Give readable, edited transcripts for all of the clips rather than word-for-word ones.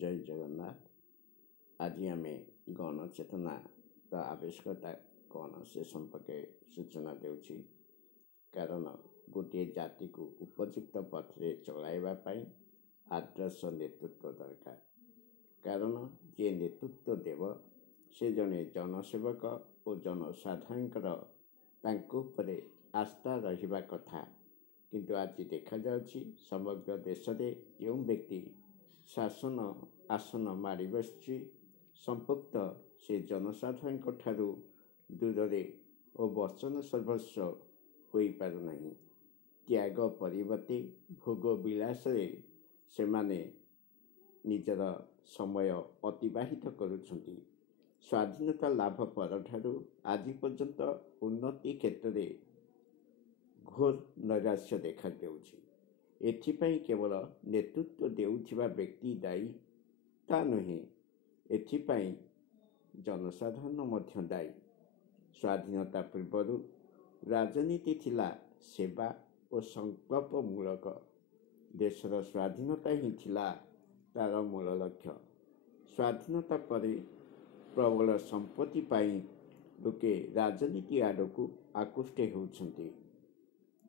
जय जगन्नाथ। आज आम गणचेतना आवश्यकता कौन से संपर्के सूचना देउछि। कारण गोटे जाति को उपयुक्त पथरे चलाइवाई आदर्श नेतृत्व दरकार। कारण जे नेतृत्व देव से जने जनसेवक और जनसाधारण आस्था रहिबा कथा। किंतु आज देखा जाउछि समग्र देश रे जो व्यक्ति शासन आसन मारी बसछि संपुक्त से जनसाधारण ठारू दूर और वचन सर्वस्व होई पारु नहीं। त्याग परिवर्ते भोग विलास से माने निजर समय अतिबाहित करुछंती। स्वाधीनता लाभ पर ठारू आज पर्यंत उन्नति क्षेत्र में घोर नैराश्य देखा देउछि। एथिपाई केवल नेतृत्व देउथिबा व्यक्ति दायी ता नुहे, एथिपाई जनसाधारण मध्य दायी। स्वाधीनता पूर्व राजनीति थिला सेवा और संकल्प मूलक। देशर स्वाधीनता ही थिला तार मूल लक्ष्य। स्वाधीनता पर प्रबल संपत्ति पाई लोके राजनीति आड़क आकृष्ट होउछंती।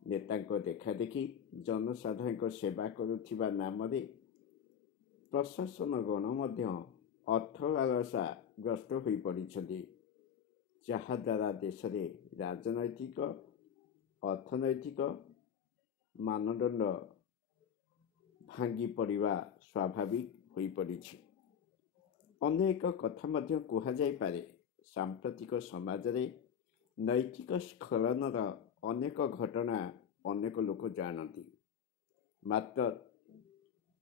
नेता देखा देखी जनसाधारण सेवा करुथिबा नाम रे प्रशासन गण मध्य अर्थ लालसा ग्रस्त होई पड़िछंती। जहा द्वारा देश रे राजनैतिक अर्थनैतिक मानदंड भांगी पड़िबा स्वाभाविक होई पड़िछि। अनेक कथा मध्य कुहा जाई पारे। सांप्रतिक समाज रे नैतिक स्खलनर अनेक घटना अनेक लोक जानती, मात्र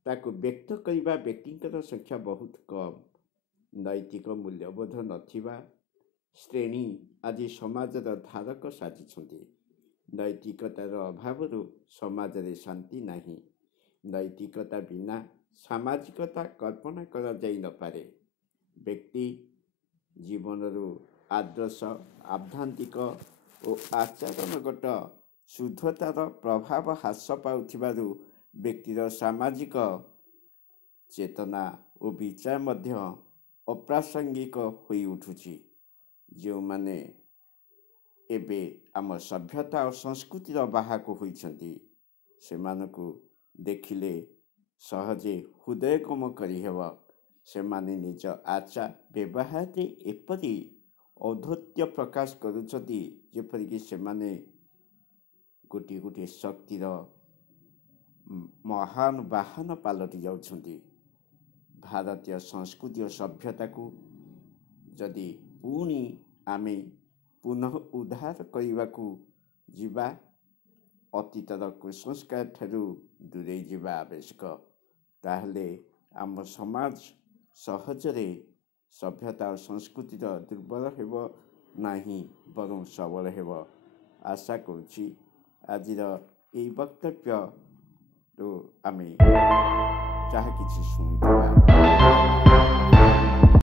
ताकू व्यक्त करने व्यक्ति संख्या बहुत कम। नैतिक मूल्यबोध नथिबा श्रेणी आज समाज धारक साजिछंती। नैतिकतार अभाव समाज रे शांति नहीं। नैतिकता बिना सामाजिकता कल्पना करा जाई न पारे। व्यक्ति जीवन आदर्श आध्यात्मिक और आचरणगत शुद्धतार प्रभाव ह्रास पाउथिबारु व्यक्तिर सामाजिक चेतना और विचार मध्य अप्रासंगिक होई उठुछि। जो माने एबे आम सभ्यता और संस्कृतिर बाहक होइछंती सेमानकु देखिले सहजे हृदयगम करिहेब। सेमाने निज आचार व्यवहार एपरि औद्धत्य प्रकाश करुछंती जेपरिक सेमाने गोटे गोटे शक्तिर महान वाहन पालटि जाउछंती। भारतीय संस्कृति और सभ्यता को जदि पुणी आमे पुनः उद्धार करने जीवा अतीतर कुसंस्कार ठारू दूरे जीवा आवश्यक। ताहले आम समाज सहजरे सभ्यता और संस्कृति दुर्बल हेब नाही बरं सबल हेब। आशा करुछि आजिर एई वक्तव्य आमे जहा किछि शुणुवा